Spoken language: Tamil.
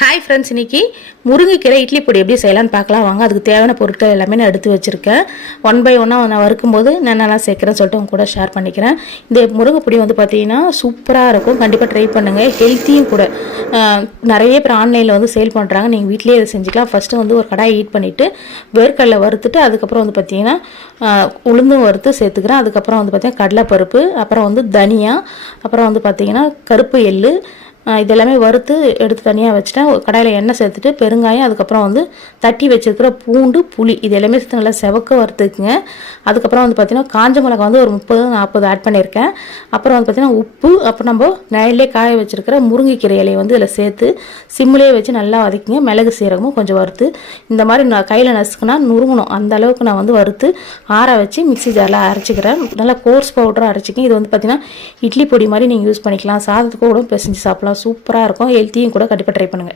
ஹாய் ஃப்ரெண்ட்ஸ், இன்றைக்கி முருங்கைக்கீரை இட்லி பொடி எப்படி செய்யலான்னு பார்க்கலாம் வாங்க. அதுக்கு தேவையான பொருட்கள் எல்லாமே நான் எடுத்து வச்சுருக்கேன். ஒன் பை ஒன்னாக நான் வறுக்கும்போது நான் நல்லா சேர்க்குறேன்னு சொல்லிட்டு உங்க கூட ஷேர் பண்ணிக்கிறேன். இந்த முருங்கை பொடி வந்து பார்த்தீங்கன்னா சூப்பராக இருக்கும். கண்டிப்பாக ட்ரை பண்ணுங்கள். ஹெல்த்தியும் கூட. நிறைய பேர் ஆன்லைனில் வந்து சேல் பண்ணுறாங்க. நீங்கள் வீட்டிலேயே இதை செஞ்சுக்கலாம். ஃபஸ்ட்டு வந்து ஒரு கடாயை ஹீட் பண்ணிவிட்டு வேர்க்கடலை வறுத்துட்டு அதுக்கப்புறம் வந்து பார்த்தீங்கன்னா உளுந்தும் வறுத்து சேர்த்துக்கிறேன். அதுக்கப்புறம் வந்து பார்த்தீங்கன்னா கடலைப்பருப்பு, அப்புறம் வந்து தனியா, அப்புறம் வந்து பார்த்தீங்கன்னா கருப்பு எள்ளு, இதெல்லாமே வறுத்து எடுத்து தனியாக வச்சுட்டேன். கடாயில் எண்ணெய் சேர்த்துட்டு பெருங்காயம், அதுக்கப்புறம் வந்து தட்டி வச்சுருக்கிற பூண்டு, புளி இது எல்லாமே சேர்த்து நல்லா செவக்க வறுத்துக்குங்க. அதுக்கப்புறம் வந்து பார்த்திங்கன்னா காஞ்ச மிளகா வந்து ஒரு 30-40 ஆட் பண்ணியிருக்கேன். அப்புறம் வந்து பார்த்திங்கன்னா உப்பு, அப்புறம் நம்ம நெல்லே காய வச்சுருக்கிற முருங்கைக்கீரை இலையை வந்து இதில் சேர்த்து சிம்மிலே வச்சு நல்லா வதக்கிங்க. மிளகு சீரகமும் கொஞ்சம் வறுத்து இந்த மாதிரி நான் கையில் நசுக்குனா நுருங்கணும் அந்த அளவுக்கு நான் வந்து வறுத்து ஆற வச்சு மிக்ஸி ஜாரில் அரைச்சிக்கிறேன். நல்லா கோர்ஸ் பவுடராக அரைச்சிக்கேன். இது வந்து பார்த்திங்கன்னா இட்லி பொடி மாதிரி நீங்கள் யூஸ் பண்ணிக்கலாம். சாதத்துக்கு கூட பிசைஞ்சு சாப்பிடலாம். சூப்பராக இருக்கும். ஹெல்த்தியும் கூட. கண்டிப்பாக ட்ரை பண்ணுங்கள்.